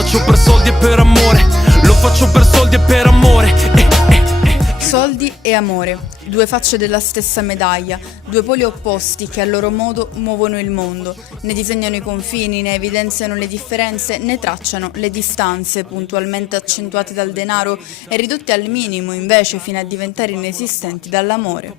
faccio per soldi e per amore, lo faccio per soldi e per amore. Soldi e amore, due facce della stessa medaglia, due poli opposti che a loro modo muovono il mondo, ne disegnano i confini, ne evidenziano le differenze, ne tracciano le distanze, puntualmente accentuate dal denaro e ridotte al minimo invece fino a diventare inesistenti dall'amore.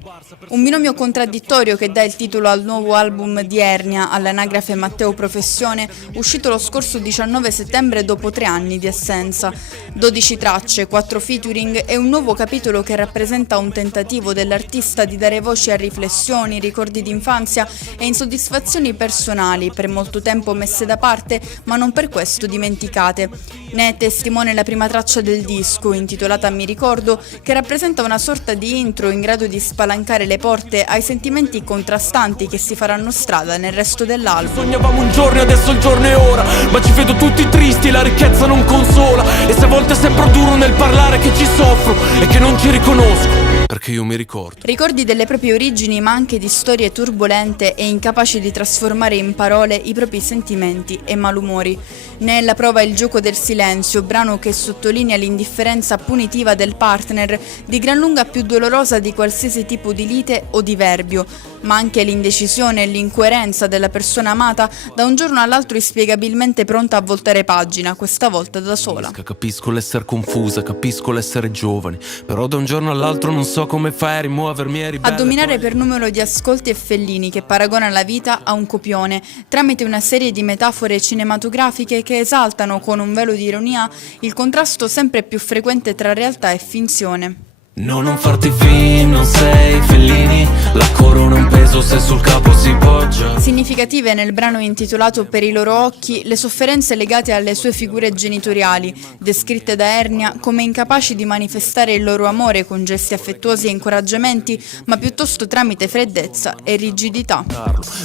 Un binomio contraddittorio che dà il titolo al nuovo album di Ernia, all'anagrafe Matteo Professione, uscito lo scorso 19 settembre dopo 3 anni di assenza. 12 tracce, 4 featuring e un nuovo capitolo che rappresenta un tentativo dell'artista di dare voce a riflessioni, ricordi d'infanzia e insoddisfazioni personali, per molto tempo messe da parte ma non per questo dimenticate. Ne è testimone la prima traccia del disco, intitolata Mi ricordo, che rappresenta una sorta di intro in grado di spalancare le porte ai sentimenti contrastanti che si faranno strada nel resto dell'album. Sognavamo un giorno e adesso il giorno è ora, ma ci vedo tutti tristi, la ricchezza non consola, e se a volte sembro duro nel parlare che ci soffro e che non ci riconosco, perché io mi ricordo. Ricordi delle proprie origini ma anche di storie turbolente e incapaci di trasformare in parole i propri sentimenti e malumori. Ne è la prova il gioco del silenzio, brano che sottolinea l'indifferenza punitiva del partner, di gran lunga più dolorosa di qualsiasi tipo di lite o diverbio, ma anche l'indecisione e l'incoerenza della persona amata, da un giorno all'altro inspiegabilmente pronta a voltare pagina, questa volta da sola. Capisco l'essere confusa, capisco l'essere giovane, però da un giorno all'altro non so come fai a rimuovermi e ribelle. A dominare per numero di ascolti e Fellini, che paragona la vita a un copione, tramite una serie di metafore cinematografiche che esaltano con un velo di ironia il contrasto sempre più frequente tra realtà e finzione. No, non farti film, non sei Fellini, la corona è un peso se sul capo si poggia. Significative nel brano intitolato Per i loro occhi le sofferenze legate alle sue figure genitoriali, descritte da Ernia come incapaci di manifestare il loro amore con gesti affettuosi e incoraggiamenti, ma piuttosto tramite freddezza e rigidità.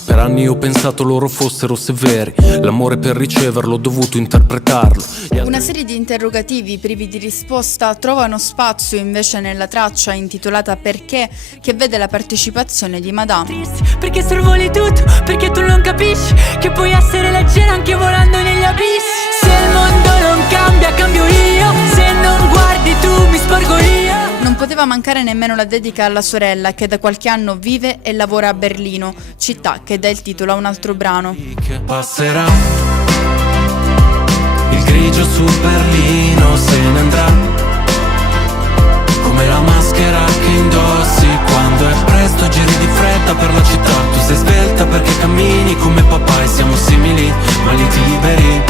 Per anni ho pensato loro fossero severi, l'amore per riceverlo ho dovuto interpretarlo. Una serie di interrogativi privi di risposta trovano spazio invece nella traccia intitolata Perché, che vede la partecipazione di Madame. Perché sorvoli tutto, perché tu non capisci che puoi essere leggera anche volando negli abissi. Se il mondo non cambia, cambio io. Se non guardi tu, mi sporgo io. Non poteva mancare nemmeno la dedica alla sorella che da qualche anno vive e lavora a Berlino, città che dà il titolo a un altro brano. Che passerà, il grigio su Berlino se ne andrà, come la maschera che indossi quando è presto, giri di fretta per la città. Tu sei svelta perché cammini come papà e siamo simili, ma li ti liberi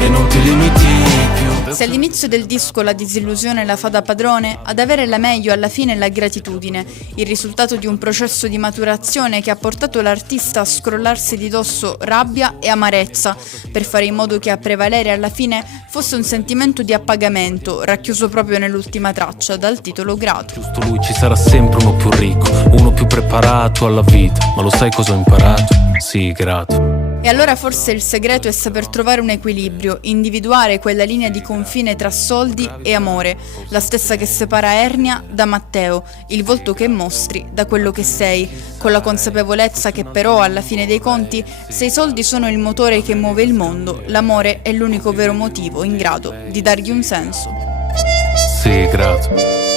e non ti limiti più. Se all'inizio del disco la disillusione la fa da padrone, ad avere la meglio alla fine è la gratitudine, il risultato di un processo di maturazione che ha portato l'artista a scrollarsi di dosso rabbia e amarezza, per fare in modo che a prevalere alla fine fosse un sentimento di appagamento, racchiuso proprio nell'ultima traccia, dal titolo Grato. Giusto, lui ci sarà sempre uno più ricco, uno più preparato alla vita, ma lo sai cosa ho imparato? Sì, grato. E allora forse il segreto è saper trovare un equilibrio, individuare quella linea di confine tra soldi e amore, la stessa che separa Ernia da Matteo, il volto che mostri da quello che sei, con la consapevolezza che però alla fine dei conti, se i soldi sono il motore che muove il mondo, l'amore è l'unico vero motivo in grado di dargli un senso. Sì, grato.